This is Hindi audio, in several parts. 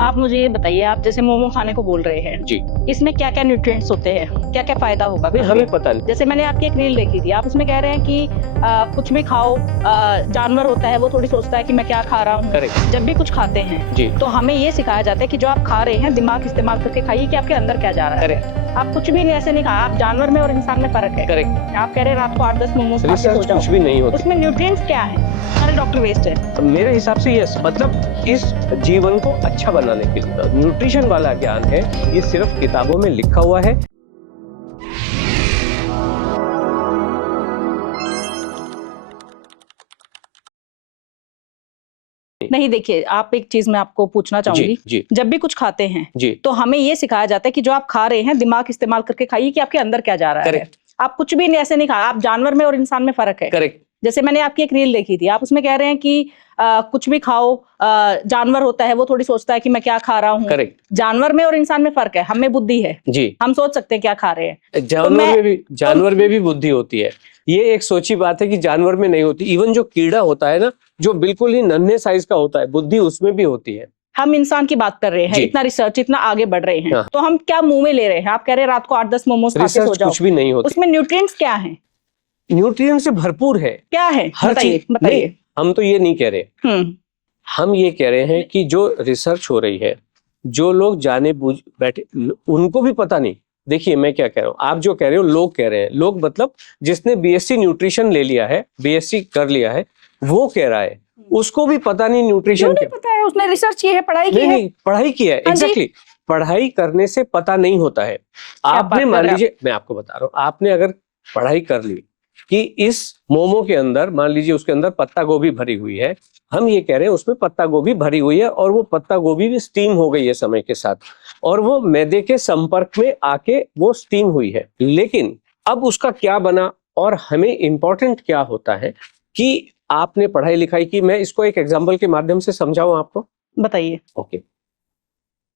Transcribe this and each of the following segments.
आप मुझे ये बताइए, आप जैसे मोमो खाने को बोल रहे हैं जी। इसमें क्या क्या न्यूट्रिएंट्स होते हैं, क्या क्या फायदा होगा? नहीं, हमें पता नहीं। जैसे मैंने आपकी एक रील देखी थी, आप उसमें कह रहे हैं कि कुछ भी खाओ, जानवर होता है वो थोड़ी सोचता है कि मैं क्या खा रहा हूँ। करेक्ट। जब भी कुछ खाते हैं जी। तो हमें ये सिखाया जाता है कि जो आप खा रहे हैं दिमाग इस्तेमाल करके खाइए कि आपके अंदर क्या जा रहा है। करेक्ट। आप कुछ भी ऐसे नहीं खा, आप जानवर में और इंसान में फर्क है। करेक्ट। आप कह रहे हैं रात को 8-10 मोमोज खा के सो रिसर्च जाओ, कुछ भी नहीं होती। उसमें न्यूट्रिएंट्स क्या है? सारे डॉक्टर वेस्ट है। तो मेरे हिसाब से यस, मतलब इस जीवन को अच्छा बनाने के लिए न्यूट्रिशन वाला ज्ञान है, ये सिर्फ किताबों में लिखा हुआ है। नहीं, देखिए, आप एक चीज मैं आपको पूछना चाहूंगी। जी। जब भी कुछ खाते हैं जी। तो हमें ये सिखाया जाता है कि जो आप खा रहे हैं दिमाग इस्तेमाल करके खाइए कि आपके अंदर क्या जा रहा है। करेक्ट। आप कुछ भी ऐसे नहीं खा, आप जानवर में और इंसान में फर्क है। करेक्ट। जैसे मैंने आपकी एक रील देखी थी, आप उसमें कह रहे हैं कि कुछ भी खाओ, जानवर होता है वो थोड़ी सोचता है कि मैं क्या खा रहा हूँ। करेक्ट। जानवर में और इंसान में फर्क है, हमें बुद्धि है, जी। हम सोच सकते हैं क्या खा रहे हैं। जानवर में भी बुद्धि होती है। ये एक सोची बात है कि जानवर में नहीं होती। इवन जो कीड़ा होता है ना, जो बिल्कुल ही नन्हे साइज का होता है, बुद्धि उसमें भी होती है। हम इंसान की बात कर रहे हैं, इतना रिसर्च, इतना आगे बढ़ रहे हैं। हाँ। तो हम क्या मुंह में ले रहे हैं? आप कह रहे हैं रात को 8-10 मोमोज खा के सो रिसर्च जाओ, कुछ भी नहीं होती। उसमें न्यूट्रिएंट्स क्या है? न्यूट्रिएंट से भरपूर है। क्या है? हर चीज। बताइए। हम तो ये नहीं कह रहे, हम ये कह रहे हैं कि जो रिसर्च हो रही है, जो लोग जाने बूझ बैठे, उनको भी पता नहीं। देखिए मैं क्या कह रहा हूँ, आप जो कह रहे हो लोग कह रहे हैं, लोग मतलब जिसने बीएससी न्यूट्रिशन ले लिया है, बीएससी कर लिया है, वो कह रहा है, उसको भी पता नहीं न्यूट्रिशन नहीं पता है, उसने रिसर्च की है, पढ़ाई की है। नहीं, पढ़ाई की है। एग्जैक्टली। पढ़ाई करने से पता नहीं होता है। आपने मान लीजिए, मैं आपको बता रहा हूँ, आपने अगर पढ़ाई कर ली कि इस मोमो के अंदर, मान लीजिए उसके अंदर पत्ता गोभी भरी हुई है, हम ये कह रहे हैं उसमें पत्ता गोभी भरी हुई है और वो पत्ता गोभी भी स्टीम हो गई है समय के साथ, और वो मैदे के संपर्क में आके वो स्टीम हुई है। लेकिन अब उसका क्या बना, और हमें इंपॉर्टेंट क्या होता है कि आपने पढ़ाई लिखाई की। मैं इसको एक एग्जाम्पल के माध्यम से समझाऊं आपको। बताइए। ओके।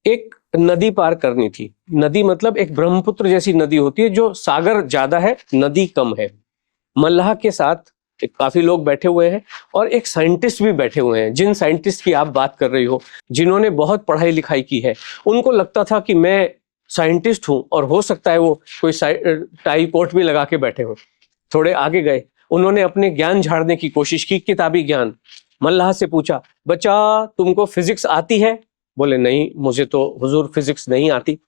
एक नदी पार करनी थी। नदी मतलब एक ब्रह्मपुत्र जैसी नदी होती है, जो सागर ज्यादा है, नदी कम है। मल्लाह के साथ काफी लोग बैठे हुए हैं और एक साइंटिस्ट भी बैठे हुए हैं। जिन साइंटिस्ट की आप बात कर रही हो, जिन्होंने बहुत पढ़ाई लिखाई की है, उनको लगता था कि मैं साइंटिस्ट हूं और हो सकता है वो कोई टाई कोट भी लगा के बैठे हो। थोड़े आगे गए, उन्होंने अपने ज्ञान झाड़ने की कोशिश की, किताबी ज्ञान। मल्लाह से पूछा, बच्चा तुमको फिजिक्स आती है? बोले नहीं, मुझे तो हुजूर फिजिक्स नहीं आती।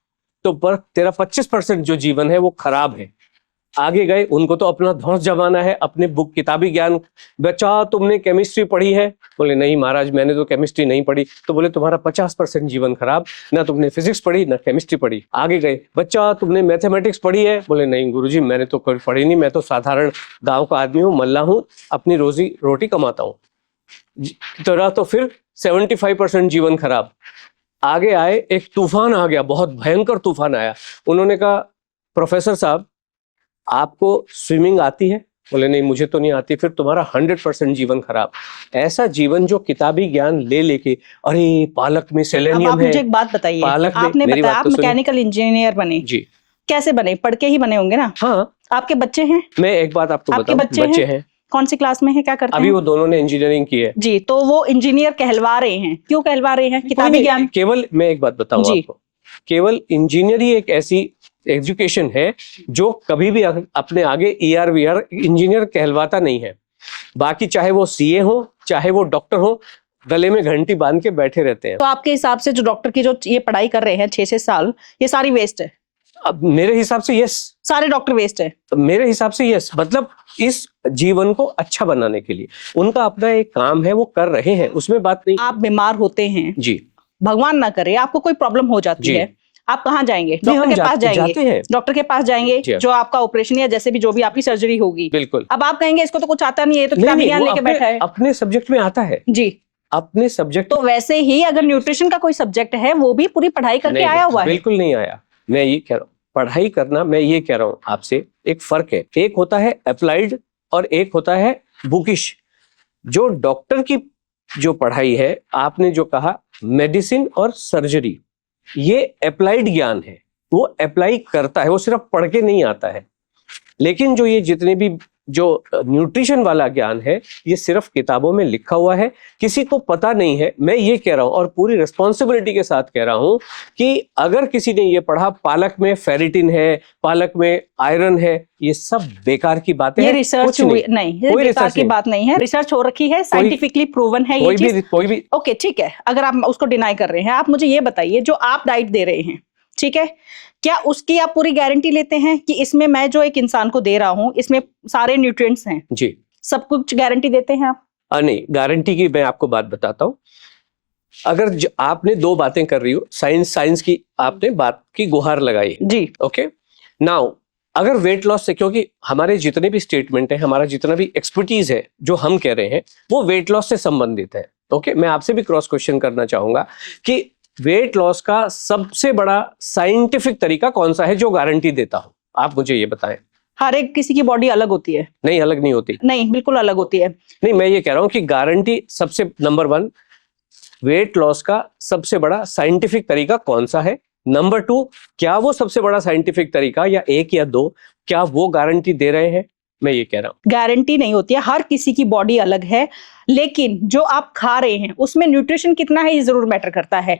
तो पर तेरा 25% जो जीवन है वो खराब है। आगे गए, उनको तो अपना धौंस जमाना है, अपने बुक किताबी ज्ञान। बच्चा तुमने केमिस्ट्री पढ़ी है? बोले नहीं महाराज, मैंने तो केमिस्ट्री नहीं पढ़ी। तो बोले तुम्हारा 50% जीवन खराब, ना तुमने फिजिक्स पढ़ी ना केमिस्ट्री पढ़ी। आगे गए, बच्चा तुमने मैथमेटिक्स पढ़ी है? बोले नहीं गुरुजी, मैंने तो कोई पढ़ी नहीं, मैं तो साधारण गाँव का आदमी हूँ, मल्ला हूँ, अपनी रोजी रोटी कमाता हूँ। तो फिर 75% जीवन खराब। आगे आए, एक तूफान आ गया, बहुत भयंकर तूफान आया। उन्होंने कहा प्रोफेसर साहब आपको स्विमिंग आती है? बोले नहीं मुझे तो नहीं आती। फिर तुम्हारा 100% जीवन खराब। ऐसा जीवन जो किताबी ज्ञान ले लेके, अरे पालक में सेलेनियम है। अब आप मुझे एक बात बताइए, आपने बताया आप मैकेनिकल इंजीनियर बने जी। कैसे बने? पढ़ के ही बने होंगे ना? हाँ। आपके बच्चे हैं? मैं एक बात आपको बताऊं, बच्चे हैं। कौन सी क्लास में है, क्या करते हैं? अभी वो दोनों ने इंजीनियरिंग की है। जी, तो वो इंजीनियर कहलवा रहे हैं, क्यों कहलवा रहे हैं? किताबी ज्ञान। केवल मैं एक बात बताऊं आपको, केवल इंजीनियर ही एक ऐसी एजुकेशन है जो कभी भी अपने आगे ER इंजीनियर कहलवाता नहीं है। बाकी चाहे वो CA हो, चाहे वो डॉक्टर हो, गले में घंटी बांध के बैठे रहते हैं। तो आपके हिसाब से जो डॉक्टर की जो ये पढ़ाई कर रहे हैं 6-6 साल, ये सारी वेस्ट है? अब मेरे हिसाब से यस, सारे डॉक्टर वेस्ट है। मेरे हिसाब से यस, मतलब इस जीवन को अच्छा बनाने के लिए उनका अपना एक काम है, वो कर रहे हैं, उसमें बात नहीं। आप बीमार होते हैं जी, भगवान ना करे आपको कोई प्रॉब्लम हो जाती है, आप कहाँ जाएंगे? डॉक्टर के पास जाएंगे, डॉक्टर के पास जाएंगे, जो आपका ऑपरेशन या जैसे भी जो भी आपकी सर्जरी होगी। बिल्कुल। अब आप कहेंगे इसको तो कुछ आता नहीं है, तो किताबी ज्ञान लेके बैठा है। अपने सब्जेक्ट में आता है जी, अपने सब्जेक्ट। तो वैसे ही अगर न्यूट्रिशन का कोई सब्जेक्ट है, वो भी पूरी पढ़ाई करके आया हुआ है। बिल्कुल नहीं आया, मैं ये कह रहा हूँ। पढ़ाई करना, मैं ये कह रहा हूँ आपसे, एक फर्क है। एक होता है अप्लाइड और एक होता है बुकिश। जो डॉक्टर की जो पढ़ाई है, आपने जो कहा मेडिसिन और सर्जरी, ये अप्लाइड ज्ञान है, वो अप्लाई करता है, वो सिर्फ पढ़ के नहीं आता है। लेकिन जो ये जितने भी जो न्यूट्रिशन वाला ज्ञान है ये सिर्फ किताबों में लिखा हुआ है, किसी को पता नहीं है। मैं ये कह रहा हूँ और पूरी रिस्पॉन्सिबिलिटी के साथ कह रहा हूँ कि अगर किसी ने ये पढ़ा पालक में फेरिटिन है, पालक में आयरन है, ये सब बेकार की बातें हैं। रिसर्च नहीं, कोई बेकार की बात नहीं है, रिसर्च हो रखी है, साइंटिफिकली प्रूवन है ये चीज। कोई भी ओके ठीक है, अगर आप उसको डिनाई कर रहे हैं, आप मुझे ये बताइए जो आप डाइट दे रहे हैं, ठीक है, क्या उसकी आप पूरी गारंटी लेते हैं कि इसमें मैं जो एक इंसान को दे रहा हूं इसमें सारे न्यूट्रिएंट्स हैं? जी, सब कुछ गारंटी देते हैं आप? नहीं, गारंटी की मैं आपको बात बताता हूँ। अगर आपने दो बातें कर रही हो, साइंस की आपने बात की गुहार लगाई जी, ओके। नाउ अगर वेट लॉस से, क्योंकि हमारे जितने भी स्टेटमेंट है, हमारा जितना भी एक्सपर्टीज है जो हम कह रहे हैं वो वेट लॉस से संबंधित है, ओके। मैं आपसे भी क्रॉस क्वेश्चन करना चाहूंगा कि वेट लॉस का सबसे बड़ा साइंटिफिक तरीका कौन सा है जो गारंटी देता हो? आप मुझे ये बताएं। हर एक किसी की बॉडी अलग होती है। नहीं, अलग नहीं होती। नहीं, बिल्कुल अलग होती है। नहीं, मैं ये कह रहा हूं कि गारंटी सबसे नंबर 1, वेट लॉस का सबसे बड़ा साइंटिफिक तरीका कौन सा है? नंबर 2, क्या वो सबसे बड़ा साइंटिफिक तरीका या 1 या 2, क्या वो गारंटी दे रहे हैं? मैं ये कह रहा हूं गारंटी नहीं होती है, हर किसी की बॉडी अलग है, लेकिन जो आप खा रहे हैं उसमें न्यूट्रिशन कितना है ये जरूर मैटर करता है।